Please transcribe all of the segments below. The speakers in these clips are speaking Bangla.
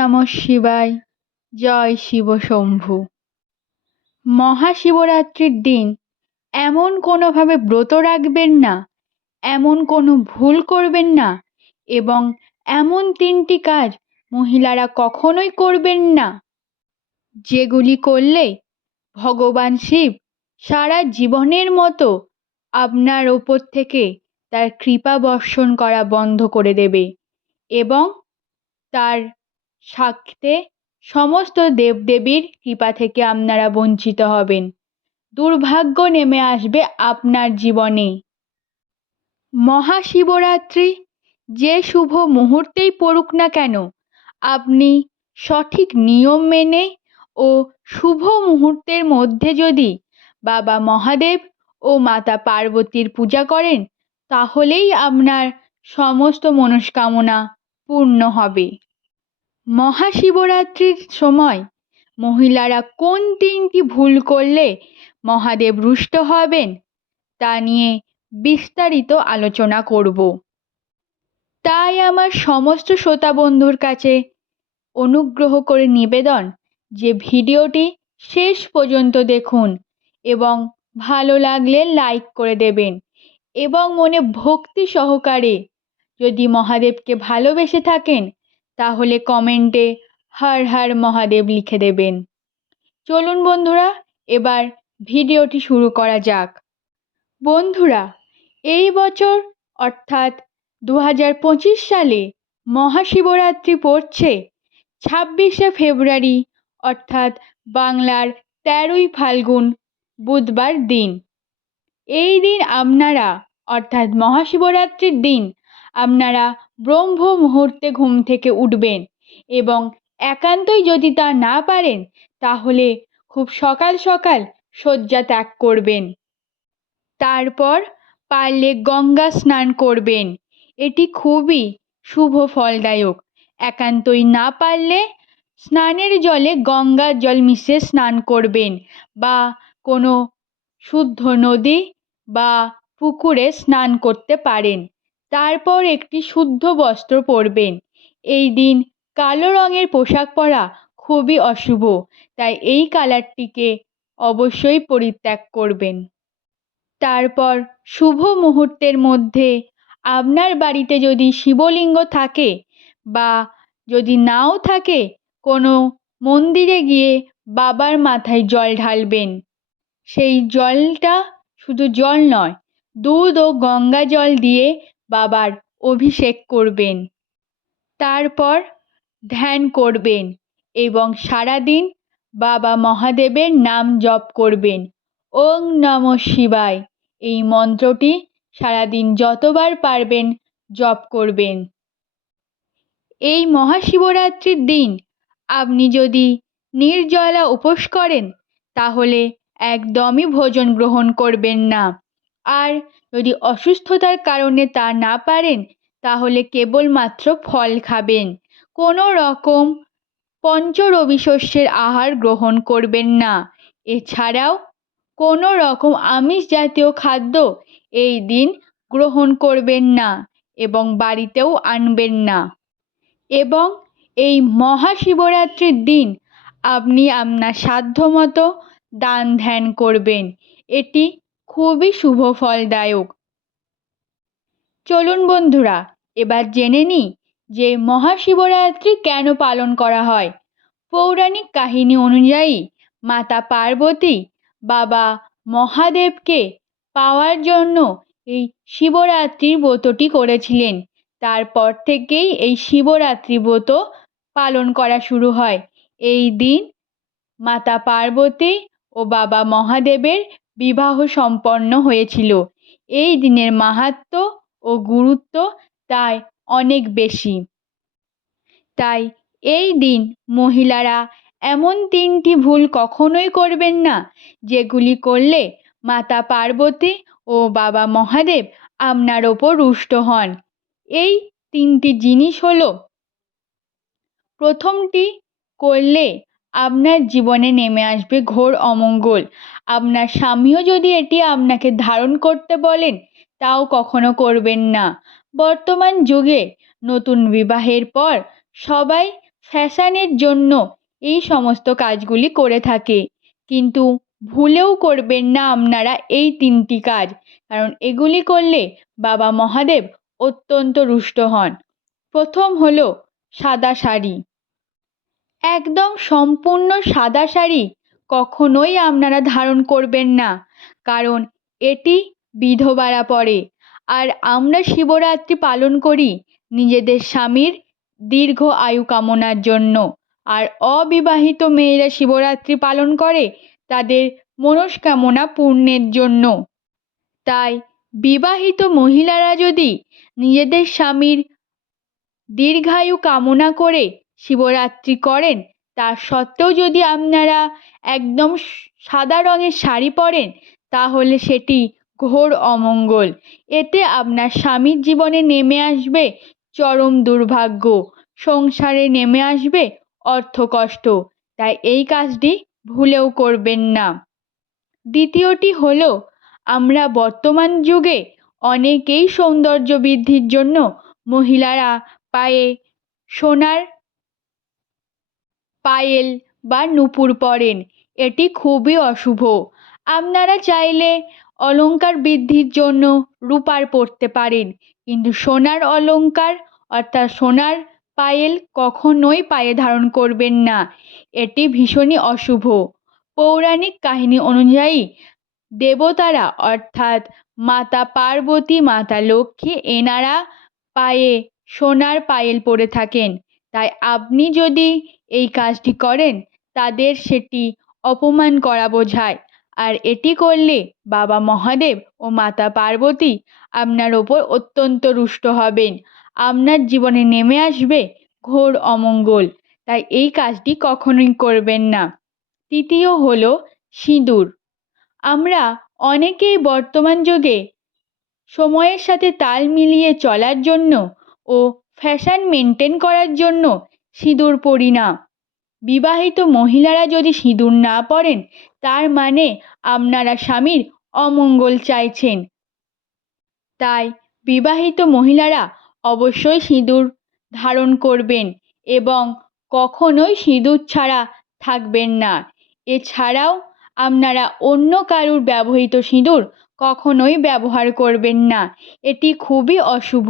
নমঃ শিবায়। জয় শিব শম্ভু। মহাশিবরাত্রির দিন এমন কোনোভাবে ব্রত রাখবেন না, এমন কোনো ভুল করবেন না এবং এমন তিনটি কাজ মহিলারা কখনোই করবেন না। যেগুলি করলে ভগবান শিব সারা জীবনের মতো আপনার ওপর থেকে তার কৃপা বর্ষণ করা বন্ধ করে দেবে এবং তার সাথে সমস্ত দেবদেবীর কৃপা থেকে আপনারা বঞ্চিত হবেন। দুর্ভাগ্য নেমে আসবে আপনার জীবনে। মহাশিবরাত্রি যে শুভ মুহূর্তেই পড়ুক না কেন, আপনি সঠিক নিয়ম মেনে ও শুভ মুহূর্তের মধ্যে যদি বাবা মহাদেব ও মাতা পার্বতীর পূজা করেন, তাহলেই আপনার সমস্ত মনস্কামনা পূর্ণ হবে। মহাশিবরাত্রির সময় মহিলারা কোন তিনটি ভুল করলে মহাদেব রুষ্ট হবেন তা নিয়ে বিস্তারিত আলোচনা করব। তাই আমার সমস্ত শ্রোতা বন্ধুর কাছে অনুগ্রহ করে নিবেদন যে ভিডিওটি শেষ পর্যন্ত দেখুন এবং ভালো লাগলে লাইক করে দেবেন এবং মনে ভক্তি সহকারে যদি মহাদেবকে ভালোবেসে থাকেন তাহলে কমেন্টে হর হর মহাদেব লিখে দেবেন। চলুন বন্ধুরা, এবার ভিডিওটি শুরু করা যাক। বন্ধুরা, এই বছর অর্থাৎ দু হাজার পঁচিশ সালে মহাশিবরাত্রি পড়ছে, ছাব্বিশে ফেব্রুয়ারি অর্থাৎ বাংলার তেরোই ফাল্গুন বুধবার দিন। এই দিন আপনারা, অর্থাৎ মহাশিবরাত্রির দিন, আপনারা ব্রহ্ম মুহূর্তে ঘুম থেকে উঠবেন এবং একান্তই যদি তা না পারেন, তাহলে খুব সকাল সকাল শয্যা ত্যাগ করবেন। তারপর পারলে গঙ্গা স্নান করবেন। এটি খুবই শুভ ফলদায়ক। একান্তই না পারলে স্নানের জলে গঙ্গার জল মিশিয়ে স্নান করবেন বা কোনো শুদ্ধ নদী বা পুকুরে স্নান করতে পারেন। তারপর একটি শুদ্ধ বস্ত্র পরবেন। এই দিন কালো রঙের পোশাক পরা খুবই অশুভ, তাই এই কালারটিকে অবশ্যই পরিত্যাগ করবেন। তারপর শুভ মুহূর্তের মধ্যে আপনার বাড়িতে যদি শিবলিঙ্গ থাকে বা যদি নাও থাকে, কোনো মন্দিরে গিয়ে বাবার মাথায় জল ঢালবেন। সেই জলটা শুধু জল নয়, দুধ ও গঙ্গা জল দিয়ে বাবার অভিষেক করবেন। তারপর ধ্যান করবেন এবং সারাদিন বাবা মহাদেবের নাম জপ করবেন। ওং নম শিবায়। এই মন্ত্রটি সারাদিন যতবার পারবেন জপ করবেন। এই মহাশিবরাত্রির দিন আপনি যদি নির্জলা উপোস করেন, তাহলে একদমই ভোজন গ্রহণ করবেন না। আর যদি অসুস্থতার কারণে তা না পারেন, তাহলে কেবলমাত্র ফল খাবেন। কোনো রকম পঞ্চরবি শস্যের আহার গ্রহণ করবেন না। এছাড়াও কোনো রকম আমিষ জাতীয় খাদ্য এই দিন গ্রহণ করবেন না এবং বাড়িতেও আনবেন না। এবং এই মহাশিবরাত্রির দিন আপনি আপনার সাধ্যমতো দান ধ্যান করবেন। এটি খুবই শুভ ফলদায়ক। চলুন বন্ধুরা, এবার জেনে নিই যে মহাশিবরাত্রি কেন পালন করা হয়। পৌরাণিক কাহিনী অনুযায়ী মাতা পার্বতী বাবা মহাদেবকে পাওয়ার জন্য এই শিবরাত্রির ব্রতটি করেছিলেন। তারপর থেকেই এই শিবরাত্রি ব্রত পালন করা শুরু হয়। এই দিন মাতা পার্বতী ও বাবা মহাদেবের বিবাহ সম্পন্ন হয়েছিল। এই দিনের মাহাত্ম্য ও গুরুত্ব তাই অনেক বেশি। তাই এই দিন মহিলারা এমন তিনটি ভুল কখনোই করবেন না, যেগুলি করলে মাতা পার্বতী ও বাবা মহাদেব আপনার ওপর রুষ্ট হন। এই তিনটি জিনিস হলো, প্রথমটি করলে আপনার জীবনে নেমে আসবে ঘোর অমঙ্গল। আপনার স্বামীও যদি এটি আপনাকে ধারণ করতে বলেন, তাও কখনো করবেন না। বর্তমান যুগে নতুন বিবাহের পর সবাই ফ্যাশানের জন্য এই সমস্ত কাজগুলি করে থাকে। কিন্তু ভুলেও করবেন না আপনারা এই তিনটি কাজ, কারণ এগুলি করলে বাবা মহাদেব অত্যন্ত রুষ্ট হন। প্রথম হলো সাদা শাড়ি। একদম সম্পূর্ণ সাদা শাড়ি কখনোই আপনারা ধারণ করবেন না, কারণ এটি বিধবারা পরে। আর আমরা শিবরাত্রি পালন করি নিজেদের স্বামীর দীর্ঘ আয়ু কামনার জন্য। আর অবিবাহিত মেয়েরা শিবরাত্রি পালন করে তাদের মনস্কামনা পূর্ণের জন্য। তাই বিবাহিত মহিলারা যদি নিজেদের স্বামীর দীর্ঘায়ু কামনা করে শিবরাত্রি করেন তা সত্ত্বেও যদি আপনারা একদম সাদা রঙের শাড়ি পরেন, তাহলে সেটি ঘোর অমঙ্গল। এতে আপনার স্বামীর জীবনে নেমে আসবে চরম দুর্ভাগ্য, সংসারে নেমে আসবে অর্থকষ্ট। তাই এই কাজটি ভুলেও করবেন না। দ্বিতীয়টি হলো, আমরা বর্তমান যুগে অনেকেই সৌন্দর্য বৃদ্ধির জন্য মহিলারা পায়ে সোনার পায়েল বা নূপুর পরেন এটি খুবই অশুভ। আপনারা চাইলে অলংকার বৃদ্ধির জন্য রূপার পরতে পারেন। কিন্তু সোনার অলংকার অর্থাৎ সোনার পায়েল কখনোই পায়ে ধারণ করবেন না। এটি ভীষণই অশুভ। পৌরাণিক কাহিনী অনুযায়ী দেবতারা অর্থাৎ মাতা পার্বতী, মাতা লক্ষ্মী, এনারা পায়ে, সোনার পায়েল পরে থাকেন। তাই আপনি যদি এই কাজটি করেন, তাদের সেটি অপমান করা বোঝায়। আর এটি করলে বাবা মহাদেব ও মাতা পার্বতী আপনার ওপর অত্যন্ত রুষ্ট হবেন। আপনার জীবনে নেমে আসবে ঘোর অমঙ্গল। তাই এই কাজটি কখনোই করবেন না। তৃতীয় হল সিঁদুর। আমরা অনেকেই বর্তমান যুগে সময়ের সাথে তাল মিলিয়ে চলার জন্য ও ফ্যাশন মেনটেন করার জন্য সিঁদুর পরি না। বিবাহিত মহিলারা যদি সিঁদুর না পরেন, তার মানে আপনারা স্বামীর অমঙ্গল চাইছেন। তাই বিবাহিত মহিলারা অবশ্যই সিঁদুর ধারণ করবেন এবং কখনোই সিঁদুর ছাড়া থাকবেন না। এছাড়াও আপনারা অন্য কারুর ব্যবহৃত সিঁদুর কখনোই ব্যবহার করবেন না। এটি খুবই অশুভ।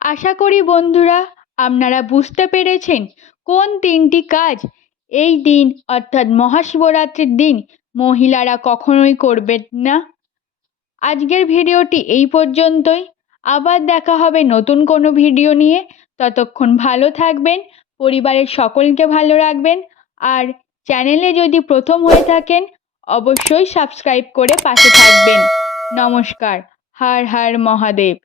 আশা করি বন্ধুরা, আপনারা বুঝতে পেরেছেন কোন তিনটি কাজ এই দিন, অর্থাৎ মহাশিবরাত্রির দিন, মহিলারা কখনোই করবেন না। আজকের ভিডিওটি এই পর্যন্তই। আবার দেখা হবে নতুন কোনো ভিডিও নিয়ে। ততক্ষণ ভালো থাকবেন, পরিবারের সকলকে ভালো রাখবেন। আর চ্যানেলে যদি প্রথম হয়ে থাকেন, অবশ্যই সাবস্ক্রাইব করে পাশে থাকবেন। নমস্কার, হার হার মহাদেব।